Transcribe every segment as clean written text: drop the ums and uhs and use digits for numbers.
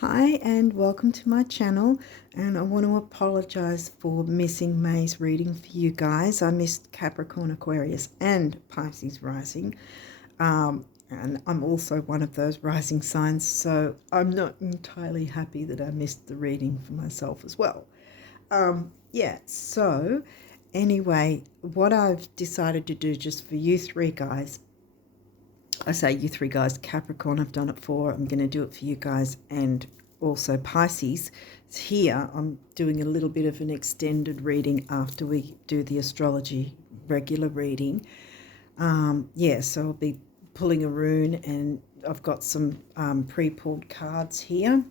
Hi and welcome to my channel, and I want to apologize for missing May's reading for you guys. I missed Capricorn, Aquarius and Pisces rising, and I'm also one of those rising signs, so I'm not entirely happy that I missed the reading for myself as well. So anyway, what I've decided to do just for you three guys, I say you three guys, Capricorn I've done it for, I'm going to do it for you guys, and also Pisces. Here I'm doing a little bit of an extended reading after we do the astrology regular reading. So I'll be pulling a rune, and I've got some pre-pulled cards here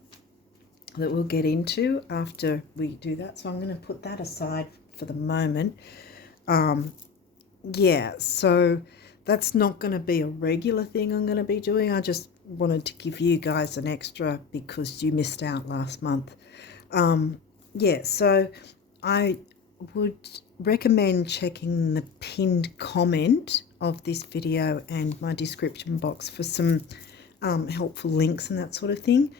that we'll get into after we do that. So I'm going to put that aside for the moment. So that's not going to be a regular thing I'm going to be doing. I just wanted to give you guys an extra because you missed out last month. So I would recommend checking the pinned comment of this video and my description box for some helpful links and that sort of thing.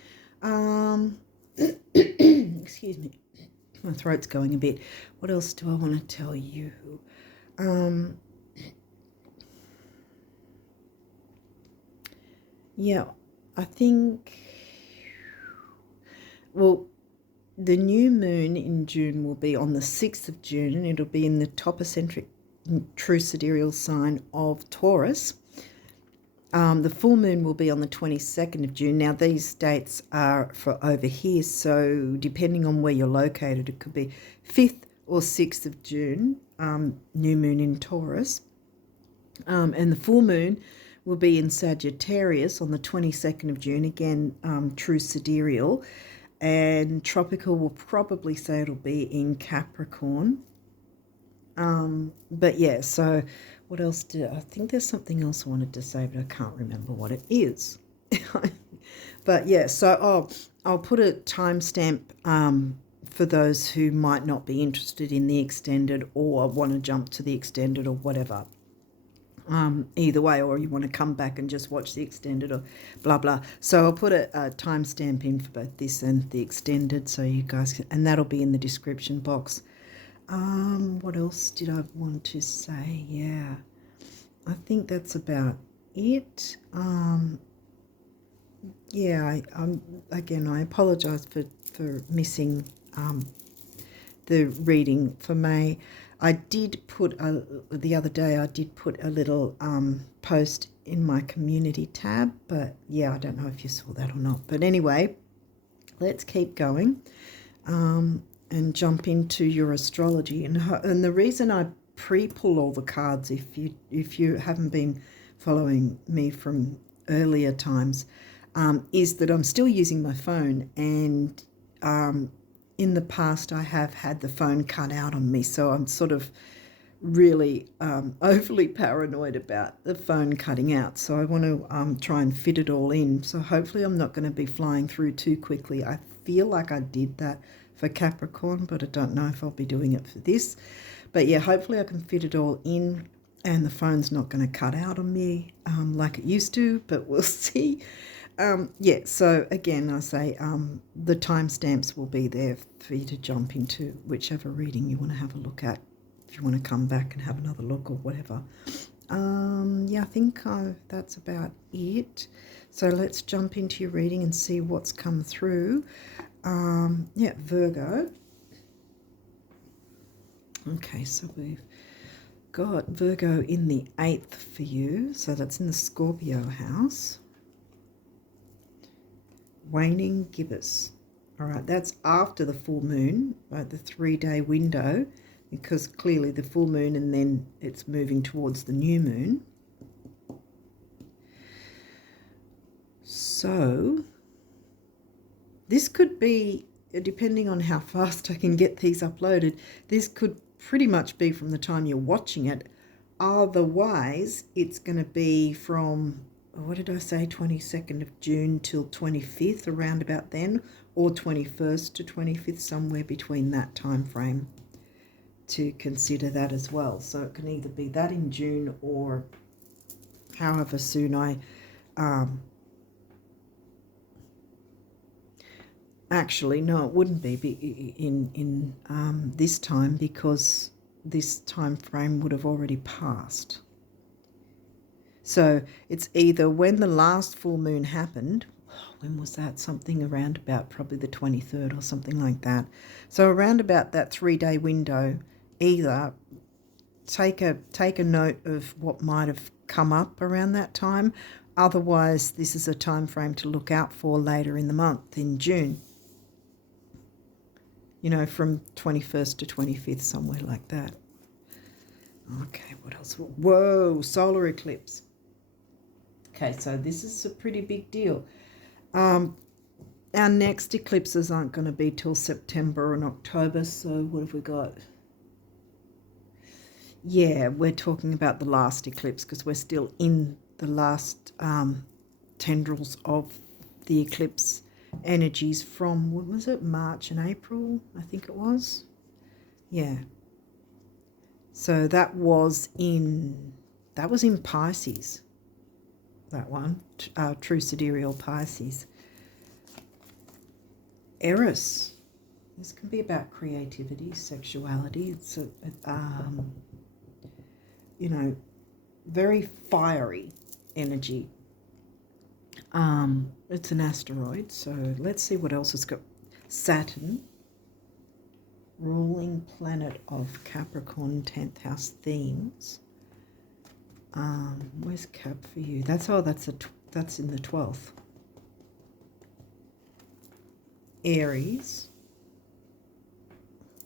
Excuse me, my throat's going a bit. What else do I want to tell you? I think, the new moon in June will be on the 6th of June, and it'll be in the topocentric true sidereal sign of Taurus. The full moon will be on the 22nd of June. Now, these dates are for over here, so depending on where you're located, it could be 5th or 6th of June, new moon in Taurus. And the full moon will be in Sagittarius on the 22nd of June, again, true sidereal. And tropical will probably say it'll be in Capricorn. So what else I think there's something else I wanted to say, but I can't remember what it is. I'll put a timestamp for those who might not be interested in the extended or want to jump to the extended or whatever. Either way, or you want to come back and just watch the extended or blah blah. So I'll put a timestamp in for both this and the extended, so you guys can, and that'll be in the description box. What else did I want to say? Yeah, I think that's about it. I apologize for missing the reading for May. I did put the other day I did put a little post in my community tab, but yeah, I don't know if you saw that or not. But anyway, let's keep going and jump into your astrology. And the reason I pre-pull all the cards, if you haven't been following me from earlier times, is that I'm still using my phone, and in the past I have had the phone cut out on me, so I'm sort of really overly paranoid about the phone cutting out. So I want to try and fit it all in. So hopefully I'm not going to be flying through too quickly. I feel like I did that for Capricorn, but I don't know if I'll be doing it for this. But yeah, hopefully I can fit it all in and the phone's not going to cut out on me like it used to, but we'll see. So again, I say the timestamps will be there for you to jump into whichever reading you want to have a look at, if you want to come back and have another look or whatever. I think that's about it. So let's jump into your reading and see what's come through. Virgo. Okay, so we've got Virgo in the 8th for you. So that's in the Scorpio house. Waning gibbous. All right, that's after the full moon, right, the 3-day window, because clearly the full moon and then it's moving towards the new moon. So this could be, depending on how fast I can get these uploaded, this could pretty much be from the time you're watching it. Otherwise, it's going to be from, what did I say, 22nd of June till 25th, around about then, or 21st to 25th, somewhere between that time frame, to consider that as well. So it can either be that in June or however soon I Actually, no, it wouldn't be in this time, because this time frame would have already passed. So it's either when the last full moon happened, when was that? Something around about probably the 23rd or something like that. So around about that 3-day window, either take a note of what might have come up around that time. Otherwise, this is a time frame to look out for later in the month, in June. You know, from 21st to 25th, somewhere like that. Okay, what else? Whoa, solar eclipse. Okay, so this is a pretty big deal. Our next eclipses aren't going to be till September and October, so what have we got? Yeah, we're talking about the last eclipse, because we're still in the last tendrils of the eclipse energies from, what was it, March and April, I think it was. Yeah. So that was in Pisces, that one, true sidereal Pisces. Eris. This can be about creativity, sexuality. It's you know, very fiery energy. It's an asteroid, so let's see what else it's got. Saturn, ruling planet of Capricorn, 10th house themes. Where's Cap for you? That's in the 12th. Aries.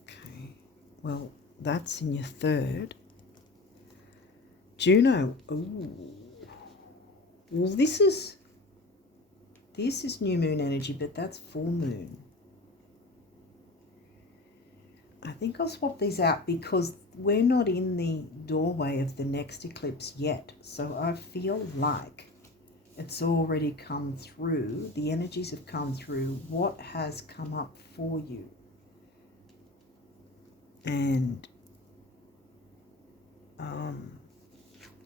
Okay, well, that's in your 3rd. Juno. Ooh. Well, this is new moon energy, but that's full moon. I think I'll swap these out because we're not in the doorway of the next eclipse yet. So I feel like it's already come through. The energies have come through. What has come up for you? And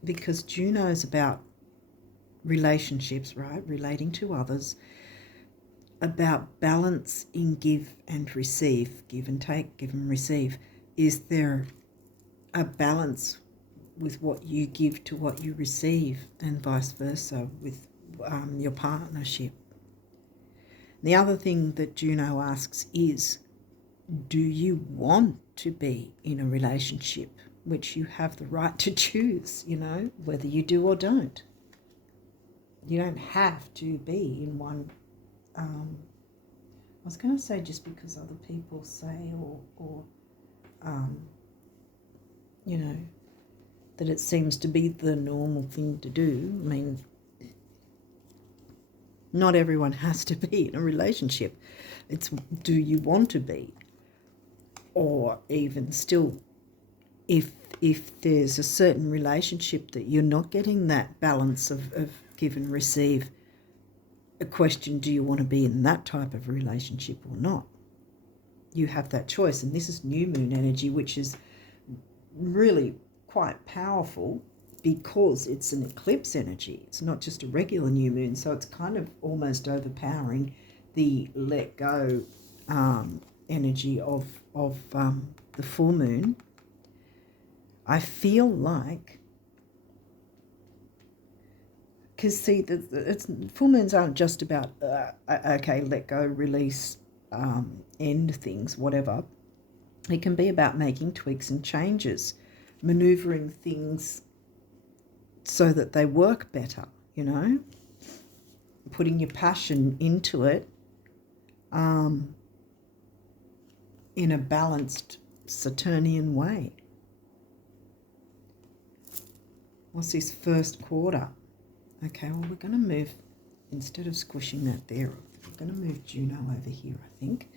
because Juno is about relationships, right? Relating to others, about balance in give and receive, give and take, give and receive. Is there a balance with what you give to what you receive, and vice versa with your partnership? The other thing that Juno asks is, do you want to be in a relationship, which you have the right to choose, you know, whether you do or don't. You don't have to be in one. I was going to say just because other people say or you know, that it seems to be the normal thing to do. I mean, not everyone has to be in a relationship. It's, do you want to be? Or even still, if there's a certain relationship that you're not getting that balance of give and receive, a question, do you want to be in that type of relationship or not? You have that choice. And this is new moon energy, which is really quite powerful because it's an eclipse energy. It's not just a regular new moon, so it's kind of almost overpowering the let go energy of the full moon. I feel like, because see, it's full moons aren't just about okay, let go, release, end things, whatever. It can be about making tweaks and changes, maneuvering things so that they work better, you know, putting your passion into it in a balanced Saturnian way. What's this first quarter? Okay, well, we're going to move, instead of squishing that there, we're going to move Juno over here, I think.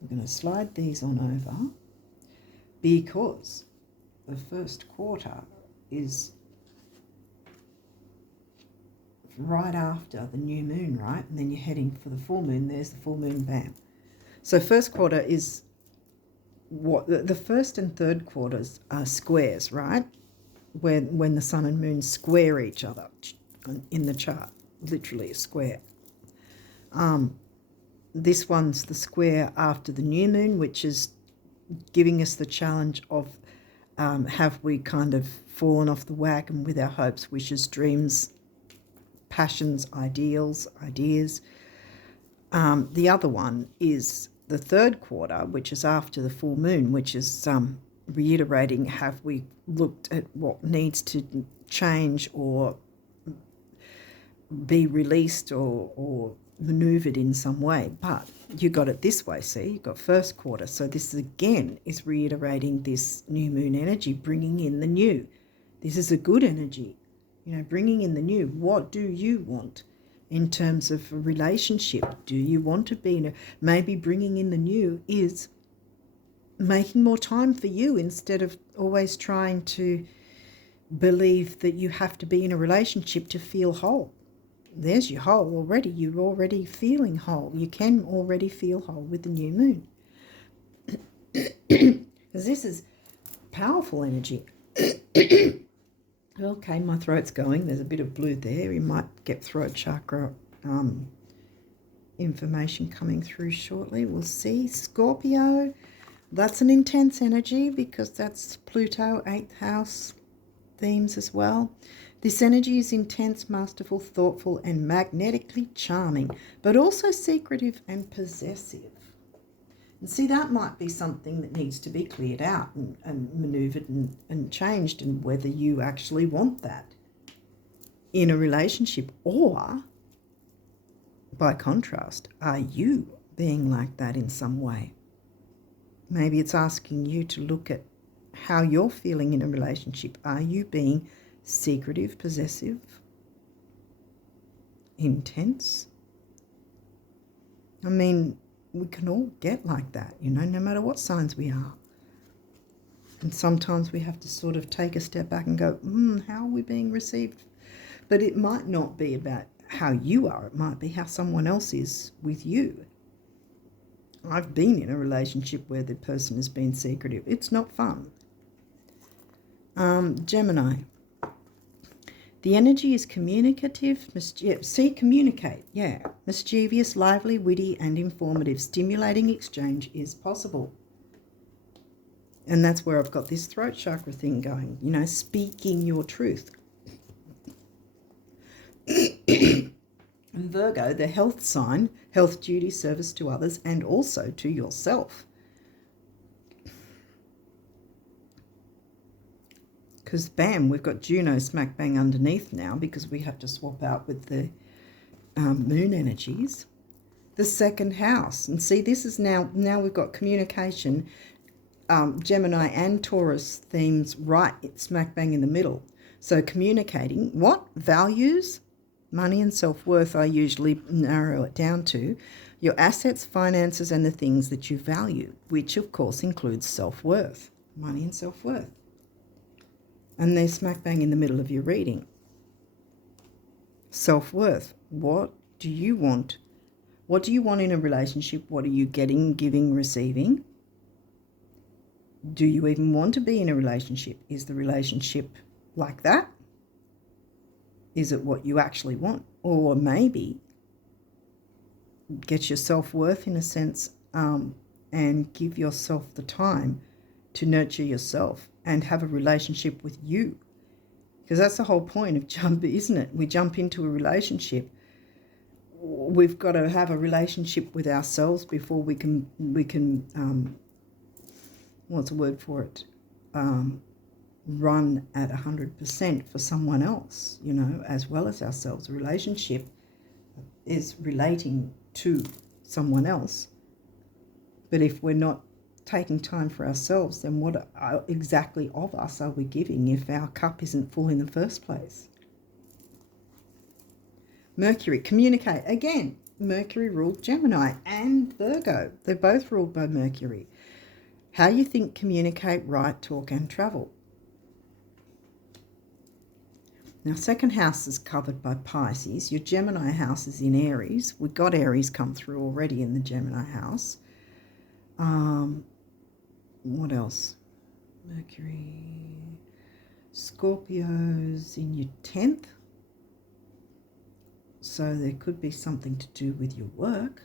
We're going to slide these on over because the first quarter is right after the new moon, right? And then you're heading for the full moon. There's the full moon, bam. So first quarter is what the first and third quarters are squares, right? When the sun and moon square each other in the chart, literally a square. this one's the square after the new moon, which is giving us the challenge of have we kind of fallen off the wagon with our hopes, wishes, dreams, passions, ideals, ideas. The other one is the third quarter, which is after the full moon, which is reiterating, have we looked at what needs to change or be released or maneuvered in some way. But you got it this way, see, you got first quarter. So this again is reiterating this new moon energy, bringing in the new. This is a good energy, bringing in the new. What do you want in terms of a relationship? Do you want to be maybe bringing in the new is making more time for you instead of always trying to believe that you have to be in a relationship to feel whole. There's your whole already. You're already feeling whole. You can already feel whole with the new moon. Because this is powerful energy. Okay, my throat's going. There's a bit of blue there. You might get throat chakra information coming through shortly. We'll see. Scorpio, that's an intense energy because that's Pluto, 8th house themes as well. This energy is intense, masterful, thoughtful, and magnetically charming, but also secretive and possessive. And see, that might be something that needs to be cleared out and maneuvered and changed, and whether you actually want that in a relationship, or by contrast, are you being like that in some way? Maybe it's asking you to look at how you're feeling in a relationship. Are you being secretive, possessive, intense? I mean, we can all get like that, no matter what signs we are. And sometimes we have to sort of take a step back and go, how are we being received? But it might not be about how you are. It might be how someone else is with you. I've been in a relationship where the person has been secretive. It's not fun. Gemini. The energy is communicative, communicate, mischievous, lively, witty, and informative. Stimulating exchange is possible. And that's where I've got this throat chakra thing going, speaking your truth. And Virgo, the health sign, health, duty, service to others, and also to yourself. Because bam, we've got Juno smack bang underneath now because we have to swap out with the moon energies. The second house. And see, this is now we've got communication, Gemini and Taurus themes right smack bang in the middle. So communicating what? Values, money and self-worth I usually narrow it down to. Your assets, finances, and the things that you value, which of course includes self-worth, money and self-worth. And they're smack bang in the middle of your reading. Self-worth. What do you want? What do you want in a relationship? What are you getting, giving, receiving? Do you even want to be in a relationship? Is the relationship like that? Is it what you actually want? Or maybe get your self-worth in a sense and give yourself the time to nurture yourself and have a relationship with you. Because that's the whole point of jump, isn't it? We jump into a relationship. We've got to have a relationship with ourselves before we can what's the word for it? Run at 100% for someone else, as well as ourselves. A relationship is relating to someone else. But if we're not taking time for ourselves, then what exactly of us are we giving if our cup isn't full in the first place? Mercury, communicate. Again, Mercury ruled Gemini and Virgo. They're both ruled by Mercury. How you think, communicate, write, talk, and travel. Now, second house is covered by Pisces. Your Gemini house is in Aries. We've got Aries come through already in the Gemini house. What else? Mercury. Scorpio's in your 10th. So there could be something to do with your work.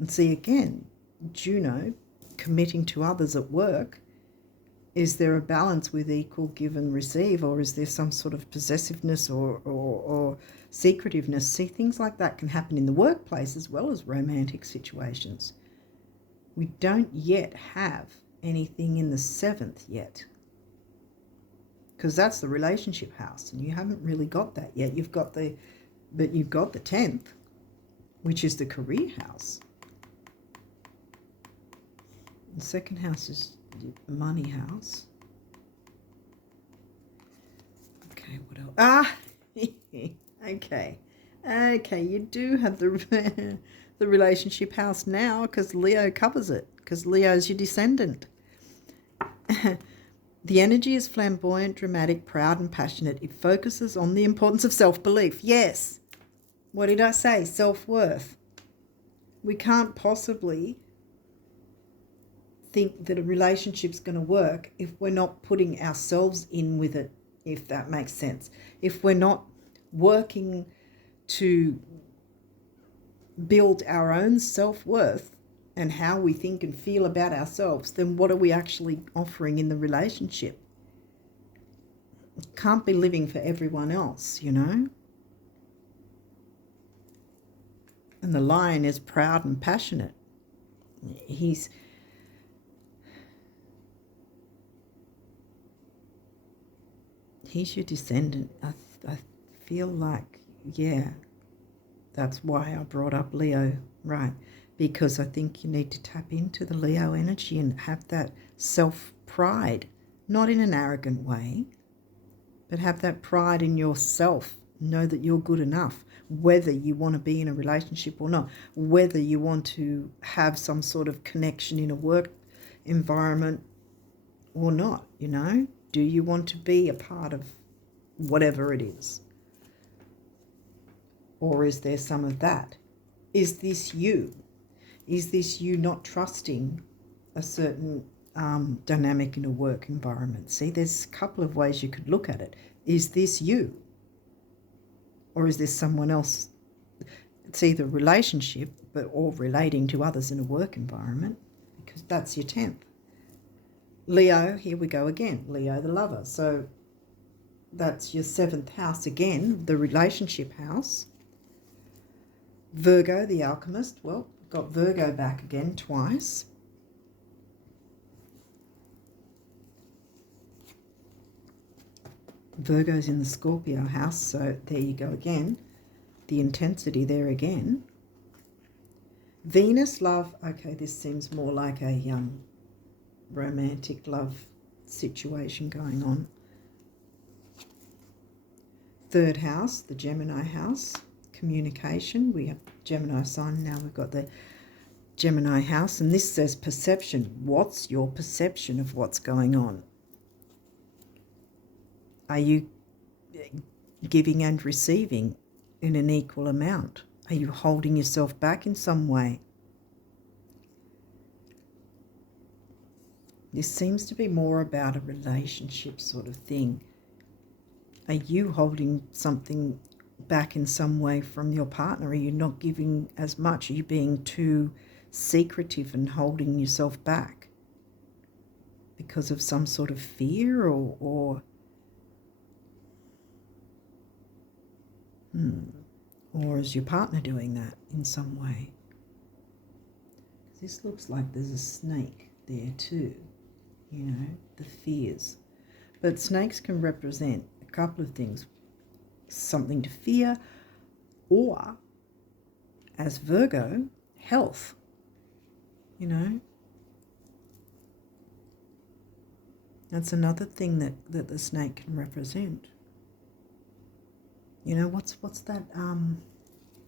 And see, again, Juno committing to others at work. Is there a balance with equal give and receive, or is there some sort of possessiveness or secretiveness? See, things like that can happen in the workplace as well as romantic situations. We don't yet have anything in the 7th yet, because that's the relationship house, and you haven't really got that yet. You've got the 10th, which is the career house. The second house is the money house. Okay, what else? Okay, you do have the the relationship house now, because Leo covers it, because Leo's your descendant. The energy is flamboyant, dramatic, proud and passionate. It focuses on the importance of self-belief. Yes. What did I say? Self-worth. We can't possibly think that a relationship's going to work if we're not putting ourselves in with it, if that makes sense. If we're not working to build our own self-worth and how we think and feel about ourselves, then what are we actually offering in the relationship? Can't be living for everyone else, you know. And the Lion is proud and passionate. He's your descendant. I feel like, yeah, that's why I brought up Leo, right? Because I think you need to tap into the Leo energy and have that self-pride, not in an arrogant way, but have that pride in yourself. Know that you're good enough, whether you want to be in a relationship or not, whether you want to have some sort of connection in a work environment or not, you know. Do you want to be a part of whatever it is? Or is there some of that? Is this you? Is this you not trusting a certain dynamic in a work environment? See, there's a couple of ways you could look at it. Is this you? Or is this someone else? It's either relationship or relating to others in a work environment, because that's your 10th. Leo, here we go again, Leo the lover. So that's your 7th house again, the relationship house. Virgo, the alchemist. Well, got Virgo back again twice. Virgo's in the Scorpio house, so there you go again. The intensity there again. Venus, love. Okay, this seems more like a romantic love situation going on. 3rd house, the Gemini house, communication. We have Gemini sign, now we've got the Gemini house, and this says perception. What's your perception of what's going on? Are you giving and receiving in an equal amount? Are you holding yourself back in some way? This seems to be more about a relationship sort of thing. Are you holding something back in some way from your partner? Are you not giving as much? Are you being too secretive and holding yourself back because of some sort of fear or is your partner doing that in some way? This looks like there's a snake there too. You know, the fears. But snakes can represent a couple of things. Something to fear, or, as Virgo, health. You know, that's another thing that the snake can represent. You know, what's that,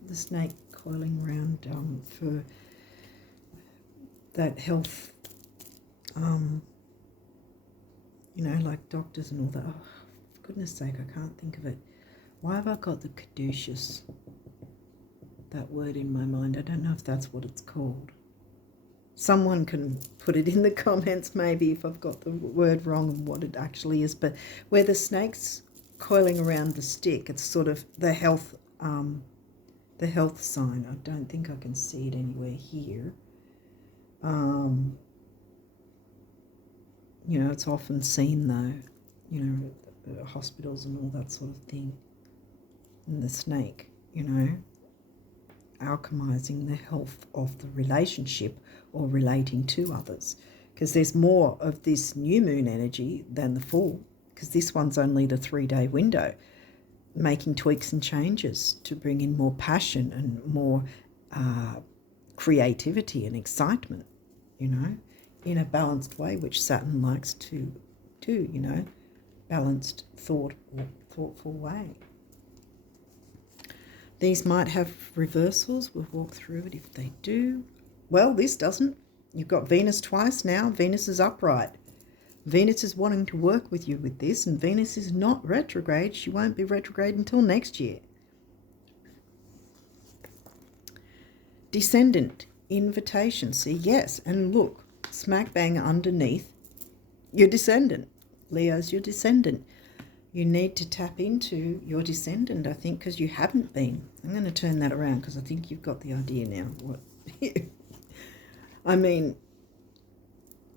the snake coiling around for that health, you know, like doctors and all that. Oh, for goodness sake, I can't think of it. Why have I got the caduceus, that word in my mind? I don't know if that's what it's called. Someone can put it in the comments maybe if I've got the word wrong and what it actually is. But where the snake's coiling around the stick, it's sort of the health The health sign, I don't think I can see it anywhere here. You know, it's often seen though, you know, hospitals and all that sort of thing. And the snake, you know, alchemizing the health of the relationship or relating to others. Because there's more of this new moon energy than the full, because this one's only the 3-day window, making tweaks and changes to bring in more passion and more creativity and excitement, you know, in a balanced way, which Saturn likes to do, you know, balanced thought or thoughtful way. These might have reversals. We'll walk through it if they do. Well, this doesn't. You've got Venus twice now. Venus is upright. Venus is wanting to work with you with this, and Venus is not retrograde. She won't be retrograde until next year. Descendant, invitation. See, yes, and look, smack bang underneath your descendant. Leo's your descendant. You need to tap into your descendant, I think, because you haven't been. I'm going to turn that around because I think you've got the idea now. What? I mean,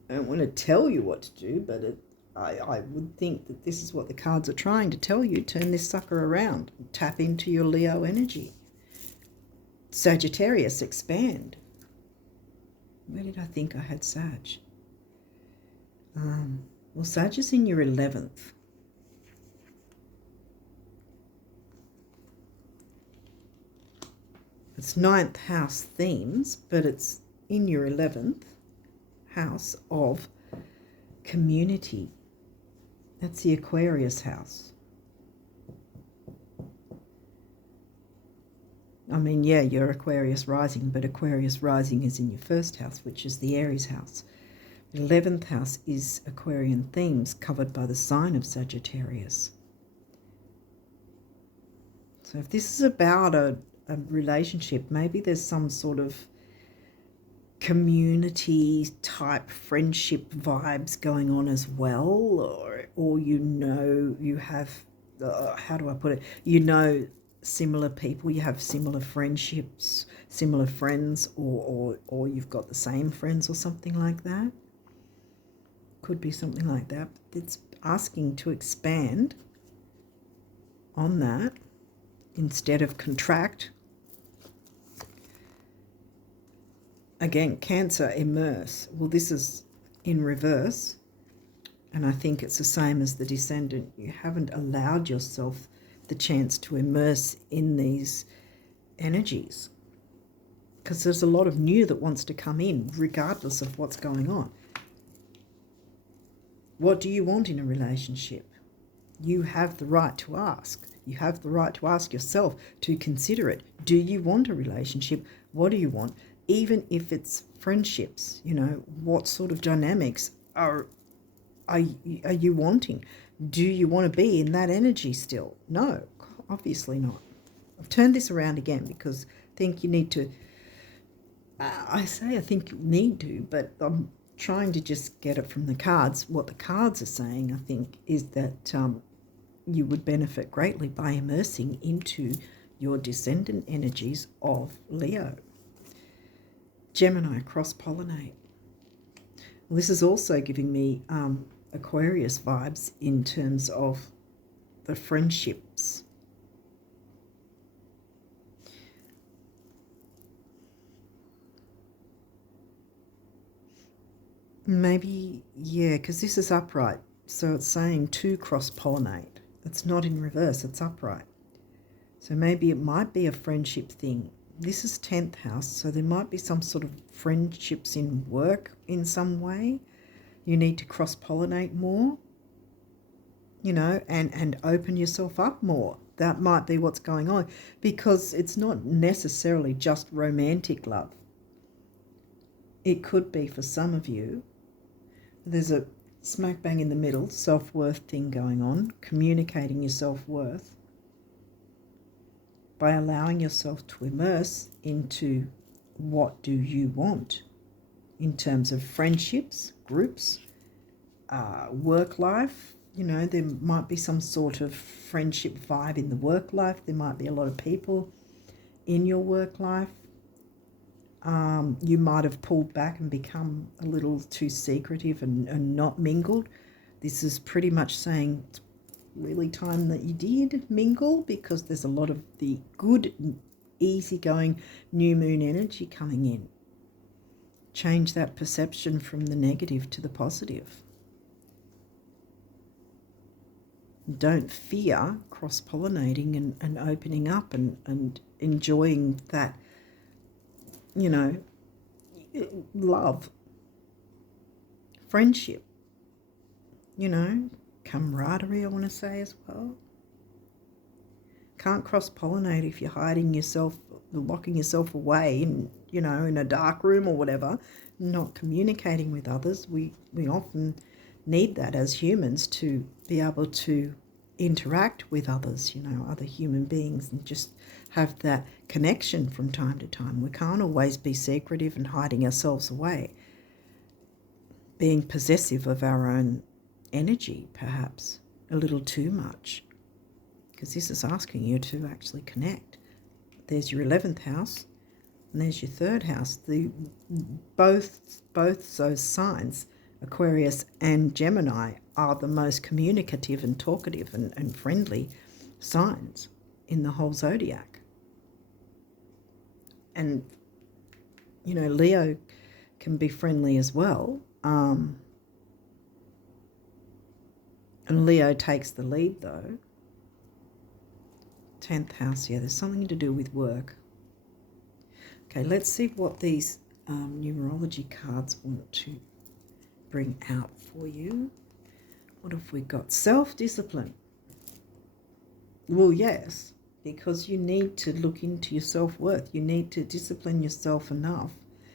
I don't want to tell you what to do, but I would think that this is what the cards are trying to tell you. Turn this sucker around. Tap into your Leo energy. Sagittarius, expand. Where did I think I had Sag? Well, Sag is in your 11th. It's 9th house themes, but it's in your 11th house of community. That's the Aquarius house. I mean, yeah, you're Aquarius rising, but Aquarius rising is in your 1st house, which is the Aries house. 11th house is Aquarian themes covered by the sign of Sagittarius. So if this is about a relationship, maybe there's some sort of community type friendship vibes going on as well, or you know, you have how do I put it, you know, similar people, you have similar friendships, similar friends, or you've got the same friends or something like that. Could be something like that. It's asking to expand on that instead of contract. Again, Cancer, immerse. Well, this is in reverse, and I think it's the same as the descendant. You haven't allowed yourself the chance to immerse in these energies because there's a lot of new that wants to come in regardless of what's going on. What do you want in a relationship? You have the right to ask. You have the right to ask yourself to consider it. Do you want a relationship? What do you want? Even if it's friendships, you know, what sort of dynamics are you wanting? Do you want to be in that energy still? No, obviously not. I've turned this around again because I think you need to, I think you need to, but I'm trying to just get it from the cards. What the cards are saying, I think, is that you would benefit greatly by immersing into your descendant energies of Leo. Gemini, cross-pollinate. Well, this is also giving me Aquarius vibes in terms of the friendships. Maybe, yeah, because this is upright. So it's saying to cross-pollinate. It's not in reverse, it's upright. So maybe it might be a friendship thing. This is 10th house, so there might be some sort of friendships in work in some way. You need to cross-pollinate more, you know, and open yourself up more. That might be what's going on, because it's not necessarily just romantic love. It could be for some of you. There's a smack bang in the middle, self-worth thing going on, communicating your self-worth by allowing yourself to immerse into what do you want in terms of friendships, groups, work life. You know, there might be some sort of friendship vibe in the work life. There might be a lot of people in your work life. You might have pulled back and become a little too secretive and not mingled. This is pretty much saying it's really time that you did mingle, because there's a lot of the good, easygoing new moon energy coming in. Change that perception from the negative to the positive. Don't fear cross-pollinating and opening up and enjoying that, you know, love, friendship, you know, camaraderie, I want to say as well. Can't cross-pollinate if you're hiding yourself, locking yourself away in, you know, in a dark room or whatever, not communicating with others. We often need that as humans to be able to interact with others, you know, other human beings, and just have that connection from time to time. We can't always be secretive and hiding ourselves away, being possessive of our own energy, perhaps a little too much, because this is asking you to actually connect. There's your 11th house and there's your 3rd house. Both those signs, Aquarius and Gemini, are the most communicative and talkative and friendly signs in the whole zodiac. And, you know, Leo can be friendly as well. And Leo takes the lead, though. 10th house, yeah, there's something to do with work. Okay, let's see what these numerology cards want to bring out for you. What have we got? Self-discipline. Well, yes, because you need to look into your self-worth. You need to discipline yourself enough,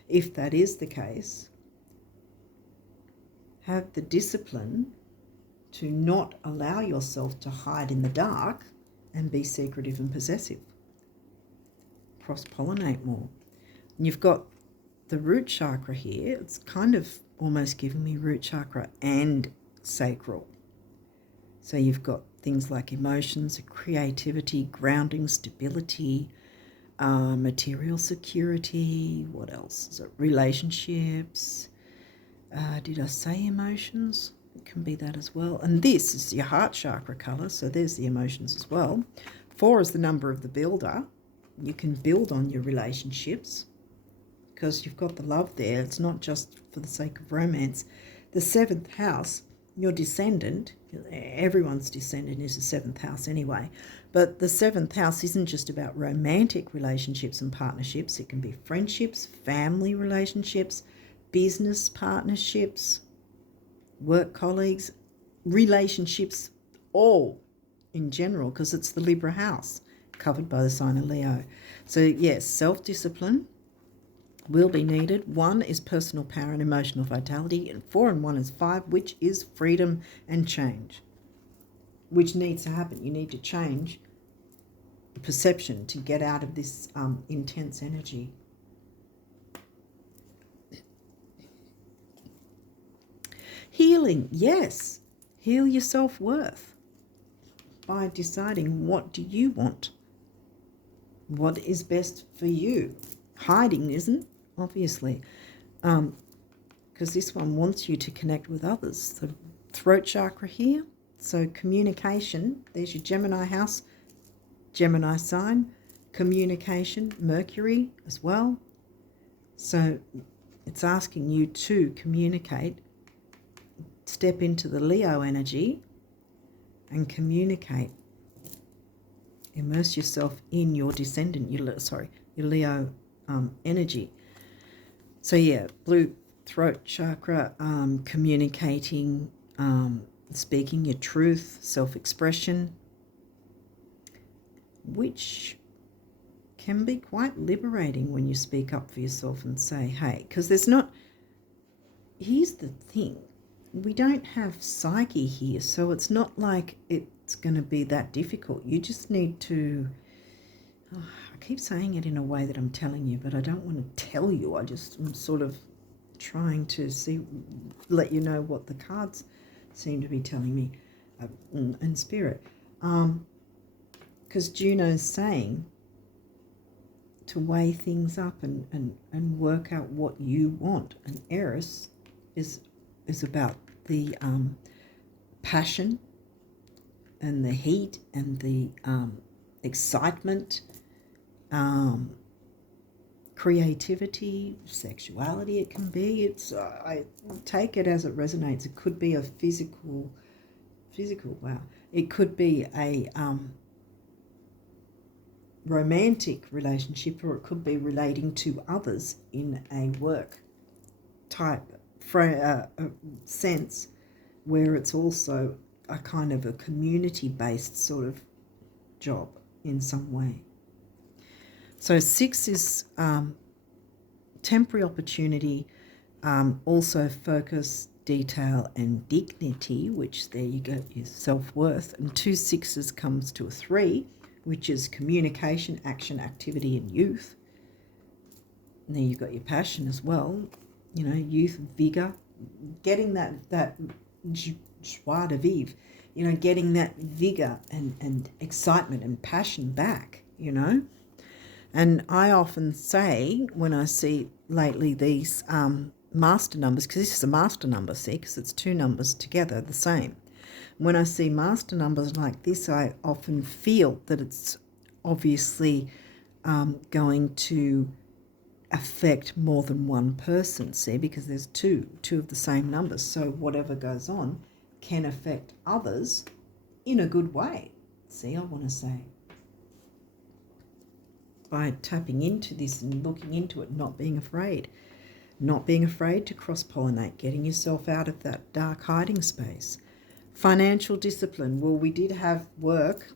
if that is the case. Have the discipline to not allow yourself to hide in the dark and be secretive and possessive. Cross-pollinate more. And you've got the root chakra here. It's kind of almost giving me root chakra and sacral. So you've got things like emotions, creativity, grounding, stability, material security. What else? Is it relationships? Did I say emotions? It can be that as well. And this is your heart chakra colour, so there's the emotions as well. 4 is the number of the builder. You can build on your relationships because you've got the love there. It's not just for the sake of romance. The 7th house, your descendant, everyone's descendant is the 7th house anyway, but the 7th house isn't just about romantic relationships and partnerships. It can be friendships, family relationships, business partnerships, work colleagues, relationships, all in general, because it's the Libra house covered by the sign of Leo. So yes, self-discipline will be needed. 1 is personal power and emotional vitality, and 4 and 1 is 5, which is freedom and change, which needs to happen. You need to change the perception to get out of this intense energy. Healing, yes. Heal your self-worth by deciding, what do you want? What is best for you? Hiding isn't, obviously, because this one wants you to connect with others. The throat chakra here, so communication. There's your Gemini house, Gemini sign. Communication, Mercury as well. So it's asking you to communicate. Step into the Leo energy and communicate. Immerse yourself in your descendant, your Leo energy. So yeah, blue throat chakra, communicating, speaking your truth, self-expression, which can be quite liberating when you speak up for yourself and say, hey, because here's the thing. We don't have psyche here, so it's not like it's going to be that difficult. You just need to, I keep saying it in a way that I'm telling you, but I don't want to tell you. I'm sort of trying to let you know what the cards seem to be telling me in spirit. Because Juno's saying weigh things up and work out what you want. And Eris is about the passion and the heat and the excitement, creativity, sexuality. It can be. It's I take it as it resonates. It could be a physical. Wow. It could be a romantic relationship, or it could be relating to others in a work type sense, where it's also a kind of a community-based sort of job in some way. So 6 is temporary opportunity, also focus, detail and dignity, which there you go is self-worth. And 2 6s comes to a 3, which is communication, action, activity and youth. And there you've got your passion as well, you know, youth, vigour, getting that joie de vivre, you know, getting that vigour and excitement and passion back, you know. And I often say, when I see lately these master numbers, because this is a master number, see, because it's 2 numbers together, the same. When I see master numbers like this, I often feel that it's obviously going to affect more than one person, see, because there's two of the same numbers. So whatever goes on can affect others in a good way, see, I want to say. By tapping into this and looking into it, not being afraid to cross-pollinate, getting yourself out of that dark hiding space. Financial discipline. Well, we did have work.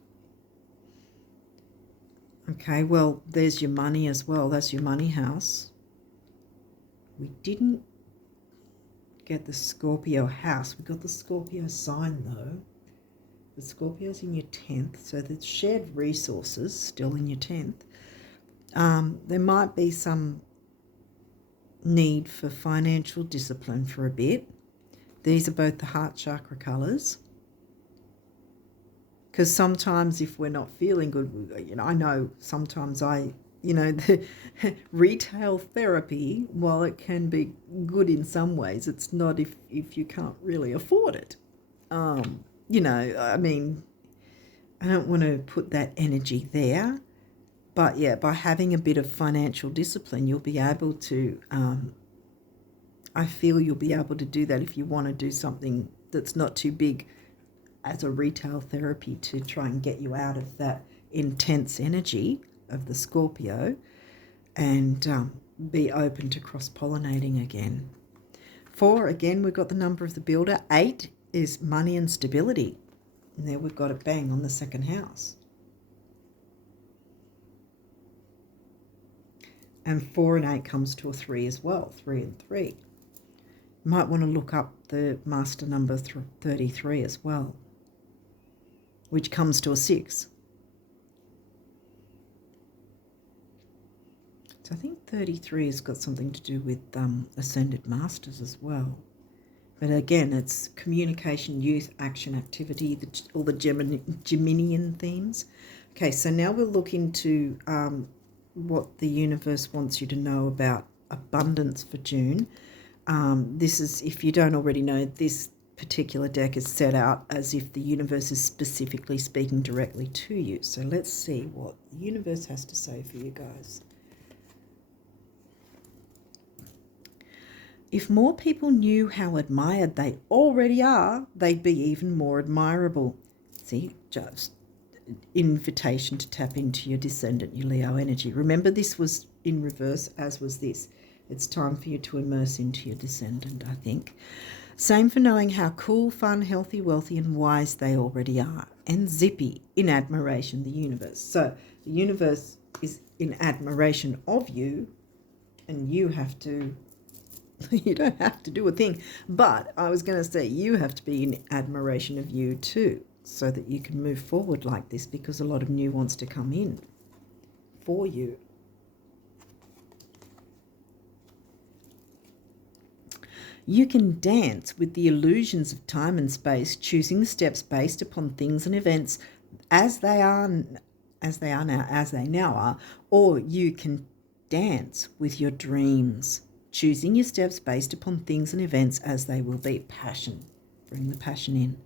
Okay, well, there's your money as well. That's your money house. We didn't get the Scorpio house. We got the Scorpio sign, though. The Scorpio's in your 10th, so the shared resources still in your 10th. There might be some need for financial discipline for a bit. These are both the heart chakra colours. Because sometimes if we're not feeling good, you know, I know sometimes the retail therapy, while it can be good in some ways, it's not if you can't really afford it. You know, I mean, I don't want to put that energy there. But yeah, by having a bit of financial discipline, you'll be able to, I feel you'll be able to do that if you want to do something that's not too big as a retail therapy to try and get you out of that intense energy of the Scorpio and be open to cross-pollinating again. 4, again, we've got the number of the builder. 8 is money and stability. And there we've got it bang on the 2nd house. And 4 and 8 comes to a 3 as well, 3 and 3. You might want to look up the master number 33 as well, which comes to a 6. So I think 33 has got something to do with Ascendant Masters as well. But again, it's communication, youth, action, activity, all the Geminian themes. Okay, so now we'll look into what the universe wants you to know about abundance for June. This is, if you don't already know, this particular deck is set out as if the universe is specifically speaking directly to you. So let's see what the universe has to say for you guys. If more people knew how admired they already are, they'd be even more admirable. See, just invitation to tap into your descendant, your Leo energy. Remember, this was in reverse, as was this. It's time for you to immerse into your descendant, I think. Same for knowing how cool, fun, healthy, wealthy and wise they already are. And zippy, in admiration, the universe. So the universe is in admiration of you, and you have to, you don't have to do a thing, but I was going to say you have to be in admiration of you too, so that you can move forward like this, because a lot of new wants to come in for you. You can dance with the illusions of time and space, choosing the steps based upon things and events as they now are, or you can Dance with your dreams, choosing your steps based upon things and events as they will be. Passion. Bring the passion in.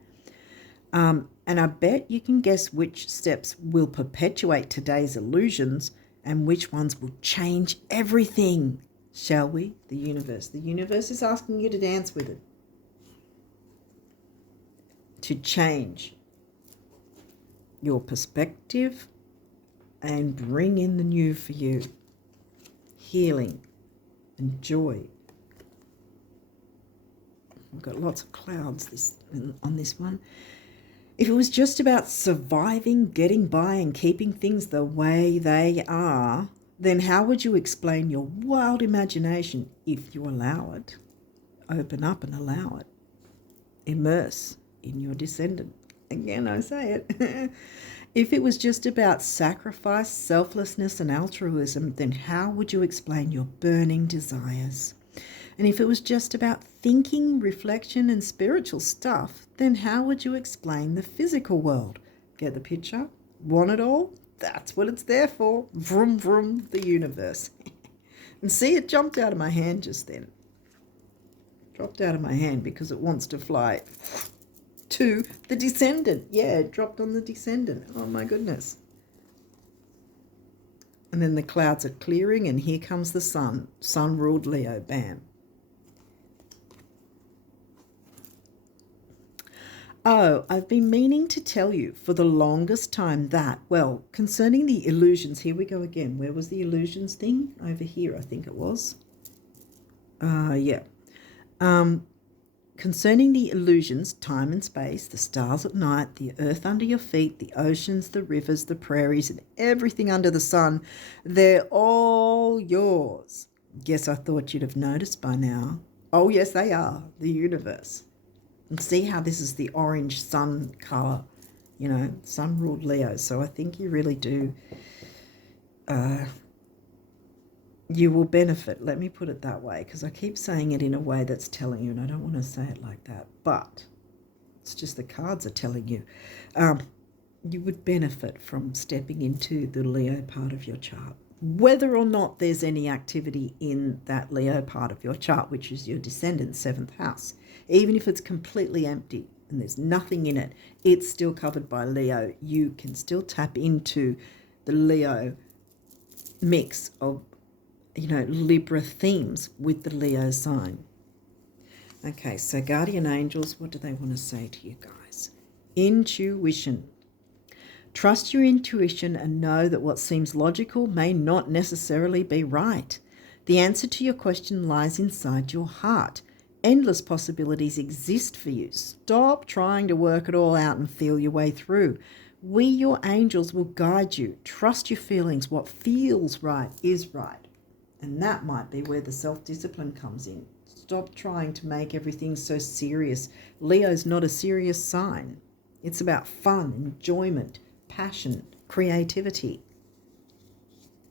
And I bet you can guess which steps will perpetuate today's illusions and which ones will change everything. Shall we? The universe. The universe is asking you to dance with it. To change your perspective and bring in the new for you. Healing and joy. We've got lots of clouds on this one. If it was just about surviving, getting by, and keeping things the way they are, then how would you explain your wild imagination if you allow it? Open up and allow it. Immerse in your descendant. Again, I say it. If it was just about sacrifice, selflessness, and altruism, then how would you explain your burning desires? And if it was just about thinking, reflection, and spiritual stuff, then how would you explain the physical world? Get the picture? Want it all? That's what it's there for. Vroom, vroom, the universe. And see, it jumped out of my hand just then. Dropped out of my hand because it wants to fly to the descendant. Yeah, it dropped on the descendant. Oh, my goodness. And then the clouds are clearing, and here comes the sun. Sun ruled Leo. Bam. Oh, I've been meaning to tell you for the longest time that, well, concerning the illusions, here we go again. Where was the illusions thing? Over here, I think it was. Yeah. Concerning the illusions, time and space, the stars at night, the earth under your feet, the oceans, the rivers, the prairies, and everything under the sun, they're all yours. Guess I thought you'd have noticed by now. Oh, yes, they are. The universe. And see how this is the orange sun colour, you know, sun ruled Leo. So I think you really do, you will benefit. Let me put it that way, because I keep saying it in a way that's telling you, and I don't want to say it like that, but it's just the cards are telling you. You would benefit from stepping into the Leo part of your chart, whether or not there's any activity in that Leo part of your chart, which is your descendant's 7th house. Even if it's completely empty and there's nothing in it, it's still covered by Leo. You can still tap into the Leo mix of, you know, Libra themes with the Leo sign. Okay, so guardian angels, what do they want to say to you guys? Intuition. Trust your intuition and know that what seems logical may not necessarily be right. The answer to your question lies inside your heart. Endless possibilities exist for you. Stop trying to work it all out and feel your way through. We, your angels, will guide you. Trust your feelings. What feels right is right. And that might be where the self-discipline comes in. Stop trying to make everything so serious. Leo's not a serious sign. It's about fun, enjoyment, passion, creativity.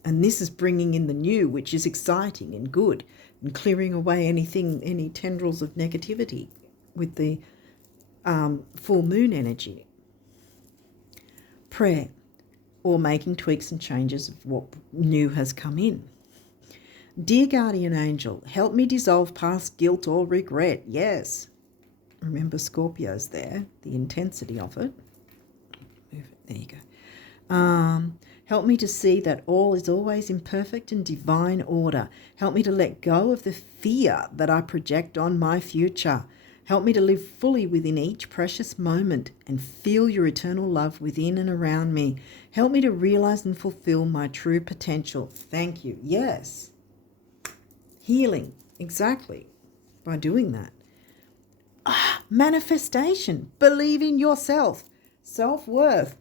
And this is bringing in the new, which is exciting and good, and clearing away any tendrils of negativity with the full moon energy. Prayer, or making tweaks and changes of what new has come in. Dear guardian angel, help me dissolve past guilt or regret. Yes. Remember Scorpio's there, the intensity of it. Move it. There you go. Help me to see that all is always in perfect and divine order. Help me to let go of the fear that I project on my future. Help me to live fully within each precious moment and feel your eternal love within and around me. Help me to realize and fulfill my true potential. Thank you. Yes. Healing. Exactly. By doing that. Manifestation. Believe in yourself. Self-worth.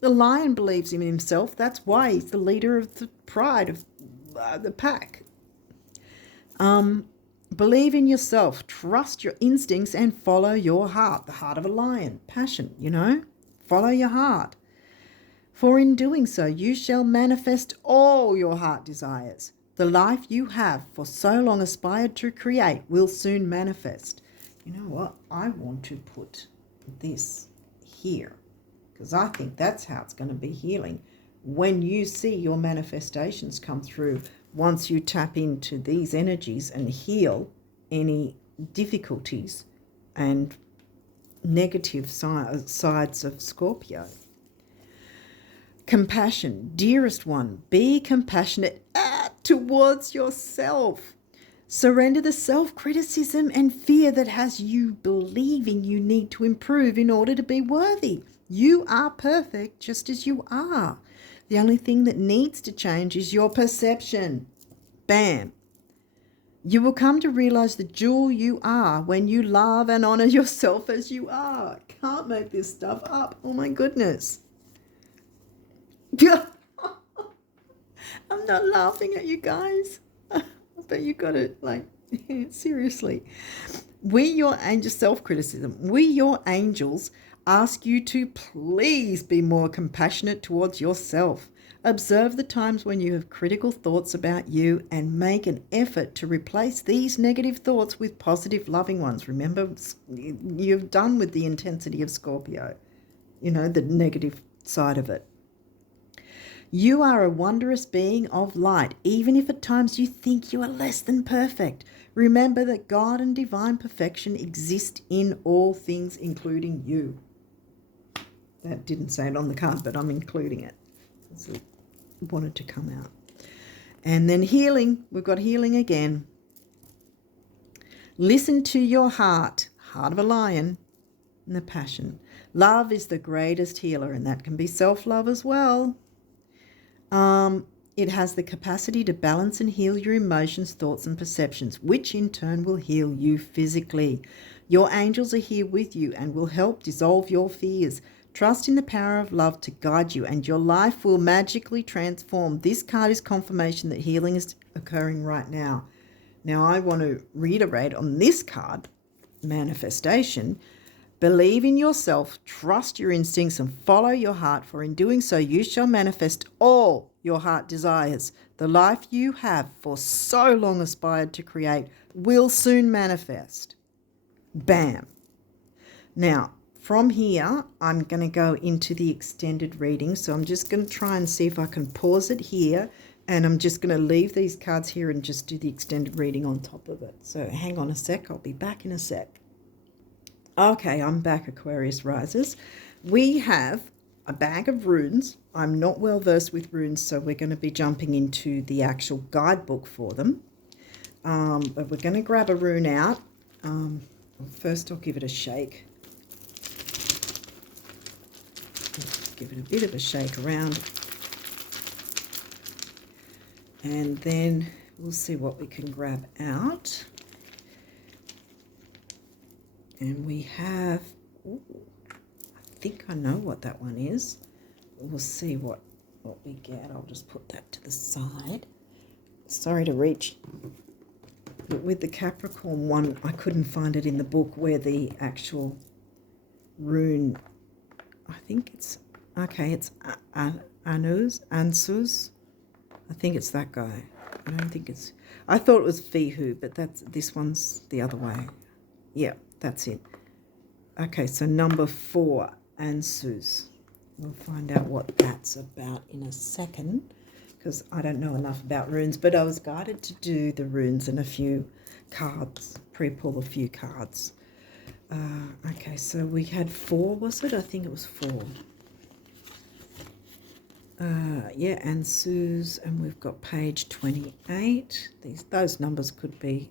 The lion believes in himself. That's why he's the leader of the pride of the pack. Believe in yourself. Trust your instincts and follow your heart. The heart of a lion. Passion, you know. Follow your heart. For in doing so, you shall manifest all your heart desires. The life you have for so long aspired to create will soon manifest. You know what? I want to put this here, because I think that's how it's going to be healing. when you see your manifestations come through, once you tap into these energies and heal any difficulties and negative sides of Scorpio. Compassion. Dearest one, be compassionate towards yourself. Surrender the self-criticism and fear that has you believing you need to improve in order to be worthy. You are perfect just as you are. The only thing that needs to change is your perception. Bam. You will come to realize the jewel you are when you love and honor yourself as you are. Can't make this stuff up. Oh my goodness. I'm not laughing at you guys. But you got it, like, seriously. We, your angel, self-criticism. We, your angels, ask you to please be more compassionate towards yourself. Observe the times when you have critical thoughts about you and make an effort to replace these negative thoughts with positive, loving ones. Remember, you've done with the intensity of Scorpio, the negative side of it. You are a wondrous being of light, even if at times you think you are less than perfect. Remember that God and divine perfection exist in all things, including you. That didn't say it on the card, but I'm including it. So it wanted to come out. And then healing. We've got healing again. Listen to your heart of a lion, and the passion. Love is the greatest healer, and that can be self-love as well. It has the capacity to balance and heal your emotions, thoughts, and perceptions, which in turn will heal you physically. Your angels are here with you and will help dissolve your fears. Trust in the power of love to guide you, and your life will magically transform. This card is confirmation that healing is occurring right now. Now, I want to reiterate on this card, manifestation. Believe in yourself, trust your instincts, and follow your heart, for in doing so you shall manifest all your heart desires. The life you have for so long aspired to create will soon manifest. Bam. Now, from here, I'm going to go into the extended reading. So I'm just going to try and see if I can pause it here, and I'm just going to leave these cards here and just do the extended reading on top of it. So hang on a sec. I'll be back in a sec. Okay, I'm back, Aquarius risers. We have a bag of runes. I'm not well versed with runes, so we're going to be jumping into the actual guidebook for them. But we're going to grab a rune out. First, I'll give it a shake. Give it a bit of a shake around. And then we'll see what we can grab out. And we have, I think I know what that one is. We'll see what we get. I'll just put that to the side. Sorry to reach. But with the Capricorn one, I couldn't find it in the book where the actual rune, I think it's, okay, it's Ansus. I think it's that guy. I don't think it's, I thought it was Fihu, but this one's the other way. Yeah. That's it. Okay, so number 4, Ansus. We'll find out what that's about in a second, because I don't know enough about runes, but I was guided to do the runes and a few cards, pre-pull a few cards. Okay, so we had 4, was it? I think it was 4. Yeah, Ansus, and we've got page 28. Those numbers could be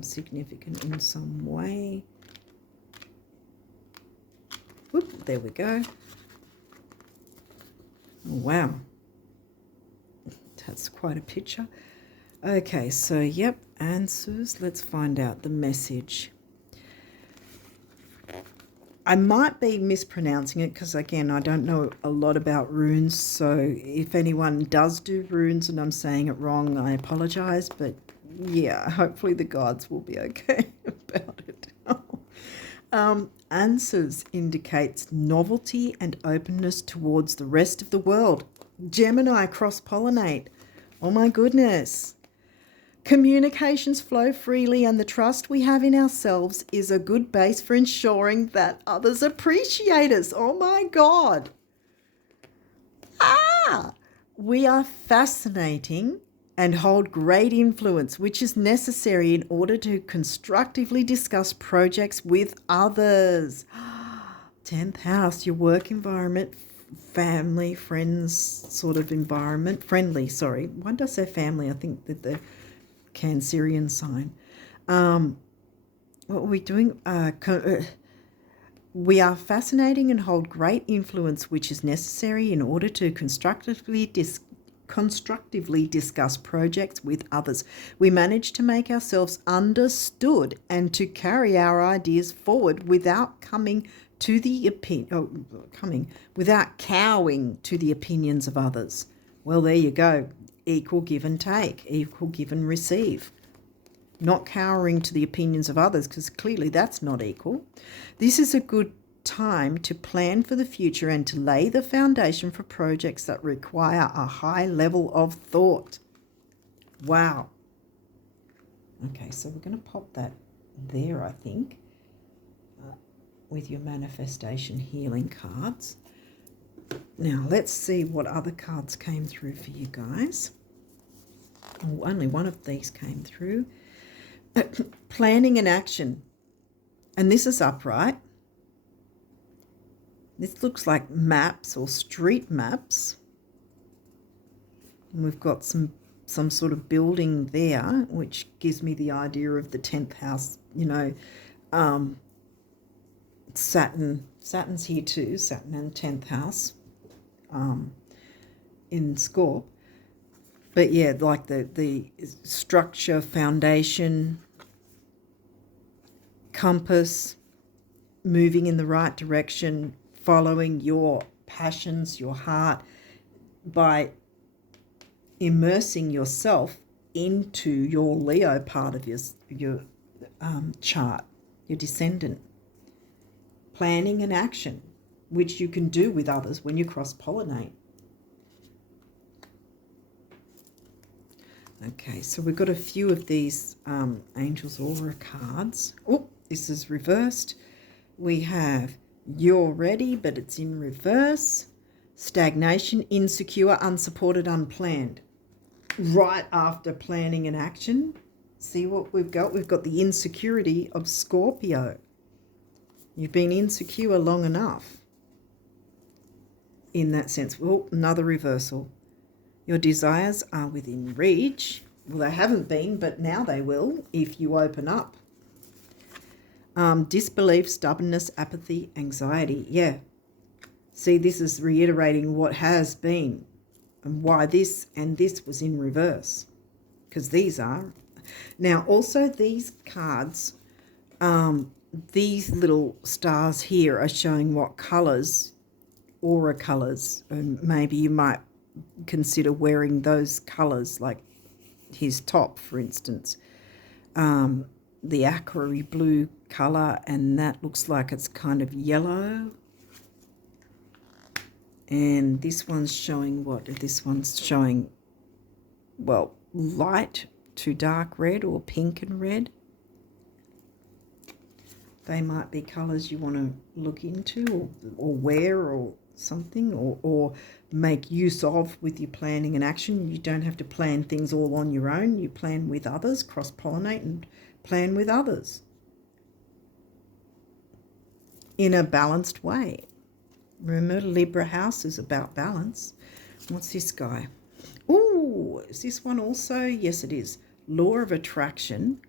significant in some way. Whoop, there we go. Oh, wow. That's quite a picture. Okay, so yep, Ansus. Let's find out the message. I might be mispronouncing it because, again, I don't know a lot about runes. So if anyone does do runes and I'm saying it wrong, I apologize. But yeah, hopefully the gods will be okay about it. Answers indicates novelty and openness towards the rest of the world. Gemini cross-pollinate. Oh my goodness. Communications flow freely, and the trust we have in ourselves is a good base for ensuring that others appreciate us. Oh my God. We are fascinating and hold great influence, which is necessary in order to constructively discuss projects with others. 10th house, your work environment, family, friends sort of environment. Friendly, sorry. Why did I say family? I think that the Cancerian sign. What are we doing? We are fascinating and hold great influence, which is necessary in order to constructively discuss projects with others. We manage to make ourselves understood and to carry our ideas forward without cowing to the opinions of others. Well, there you go. Equal give and take, equal give and receive. Not cowering to the opinions of others, because clearly that's not equal. This is a good time to plan for the future and to lay the foundation for projects that require a high level of thought. Wow. Okay, so we're going to pop that there, I think, with your manifestation healing cards. Now, let's see what other cards came through for you guys. Oh, only one of these came through. Planning and action. And this is upright. This looks like maps or street maps. And we've got some sort of building there, which gives me the idea of the 10th house, Saturn's here too, Saturn and 10th house in Scorp. But yeah, like the structure, foundation, compass, moving in the right direction, following your passions, your heart, by immersing yourself into your Leo part of your chart, your descendant. Planning and action, which you can do with others when you cross-pollinate. Okay, so we've got a few of these Angels Aura cards. Oh, this is reversed. We have You're Ready, but it's in reverse. Stagnation, insecure, unsupported, unplanned. Right after planning and action, see what we've got? We've got the insecurity of Scorpio. You've been insecure long enough in that sense. Well, another reversal. Your desires are within reach. Well, they haven't been, but now they will if you open up. Disbelief, stubbornness, apathy, anxiety. Yeah. See, this is reiterating what has been and why this and this was in reverse, because these are. Now, also these cards, these little stars here are showing what colours, aura colours, and maybe you might consider wearing those colours, like his top, for instance. The aquary blue colour, and that looks like it's kind of yellow. And this one's showing what? This one's showing, well, light to dark red or pink and red. They might be colours you want to look into or wear or something, or make use of with your planning and action. You don't have to plan things all on your own. You plan with others, cross-pollinate and plan with others in a balanced way. Remember, Libra house is about balance. What's this guy? Ooh, is this one also? Yes, it is. Law of attraction.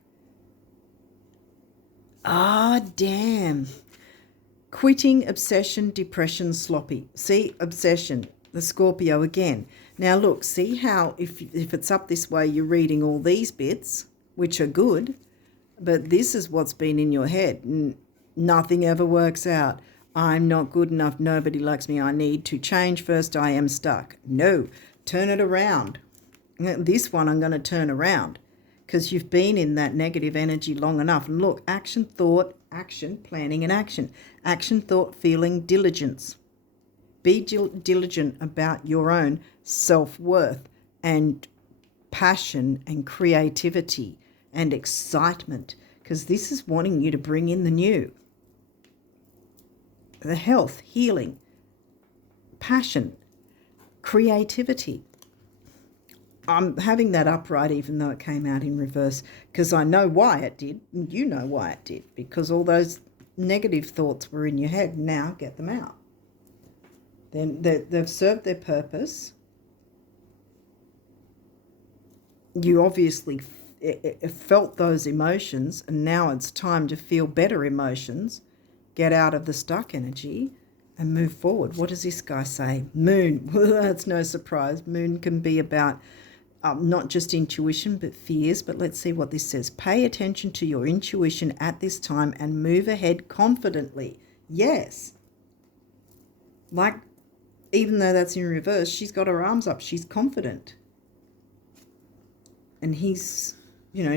Ah, damn. Quitting, obsession, depression, sloppy. See, obsession, the Scorpio again. Now look, see how if it's up this way, you're reading all these bits, which are good, but this is what's been in your head. Nothing ever works out. I'm not good enough. Nobody likes me. I need to change first. I am stuck. No, turn it around. This one I'm going to turn around, because you've been in that negative energy long enough. And look, action, thought, action, planning and action. Action, thought, feeling, diligence. Be diligent about your own self-worth and passion and creativity and excitement, because this is wanting you to bring in the new. The health, healing, passion, creativity. I'm having that upright even though it came out in reverse, because I know why it did, and you know why it did, because all those negative thoughts were in your head. Now get them out. Then they've served their purpose. You obviously felt those emotions, and now it's time to feel better emotions, get out of the stuck energy and move forward. What does this guy say? Moon. Well, that's no surprise. Moon can be about not just intuition but fears. But let's see what this says. Pay attention to your intuition at this time and move ahead confidently. Yes. Like, even though that's in reverse, she's got her arms up. She's confident. And he's,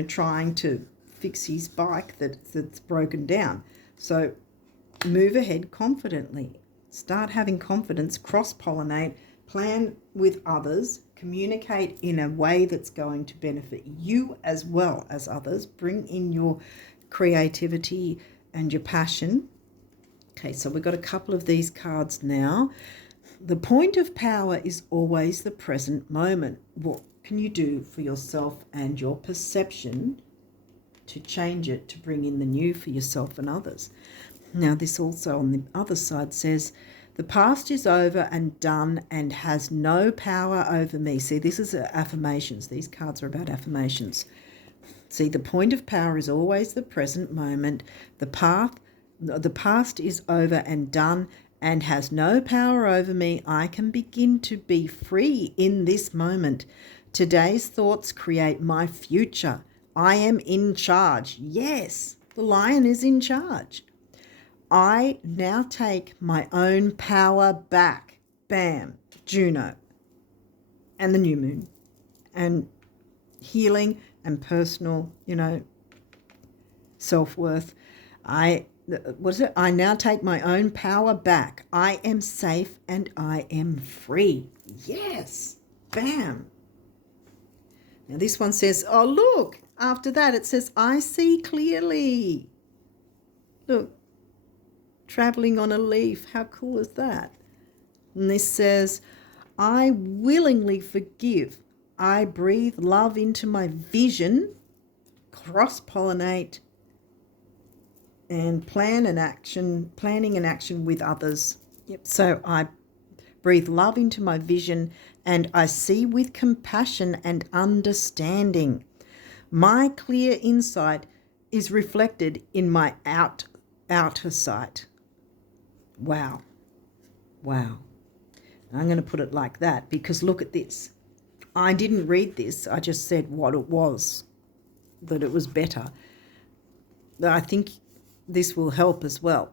trying to fix his bike that's broken down. So move ahead confidently. Start having confidence, cross-pollinate, plan with others, communicate in a way that's going to benefit you as well as others. Bring in your creativity and your passion. Okay, so we've got a couple of these cards now. The point of power is always the present moment. What can you do for yourself and your perception to change it, to bring in the new for yourself and others? Now, this also on the other side says, the past is over and done and has no power over me. See, this is affirmations. These cards are about affirmations. See, the point of power is always the present moment. The past is over and done and has no power over me. I can begin to be free in this moment. Today's thoughts create my future. I am in charge. Yes, the lion is in charge. I now take my own power back. Bam, Juno. And the new moon. And healing and personal, self-worth. I now take my own power back. I am safe and I am free. Yes, bam. Now this one says, oh, look, after that it says, I see clearly. Look, traveling on a leaf. How cool is that? And this says, I willingly forgive. I breathe love into my vision, cross-pollinate, and planning an action with others. Yep. So I breathe love into my vision and I see with compassion and understanding. My clear insight is reflected in my outer sight. Wow. Wow. I'm going to put it like that because look at this. I didn't read this. I just said what it was, that it was better. I think this will help as well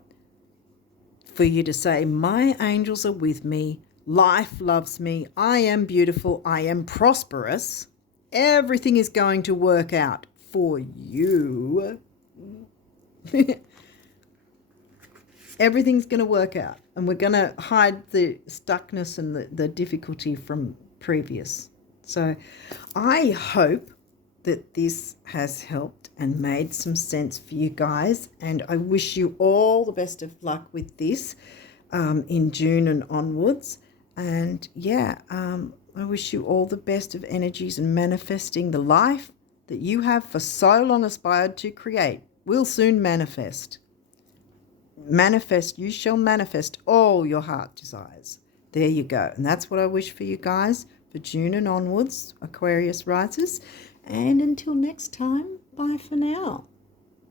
for you to say, my angels are with me. Life loves me. I am beautiful. I am prosperous. Everything is going to work out for you. Everything's going to work out. And we're going to hide the stuckness and the difficulty from previous. So I hope that this has helped and made some sense for you guys. And I wish you all the best of luck with this in June and onwards. And I wish you all the best of energies and manifesting the life that you have for so long aspired to create will soon manifest. Manifest, you shall manifest all your heart desires. There you go. And that's what I wish for you guys for June and onwards, Aquarius risers. And until next time, bye for now.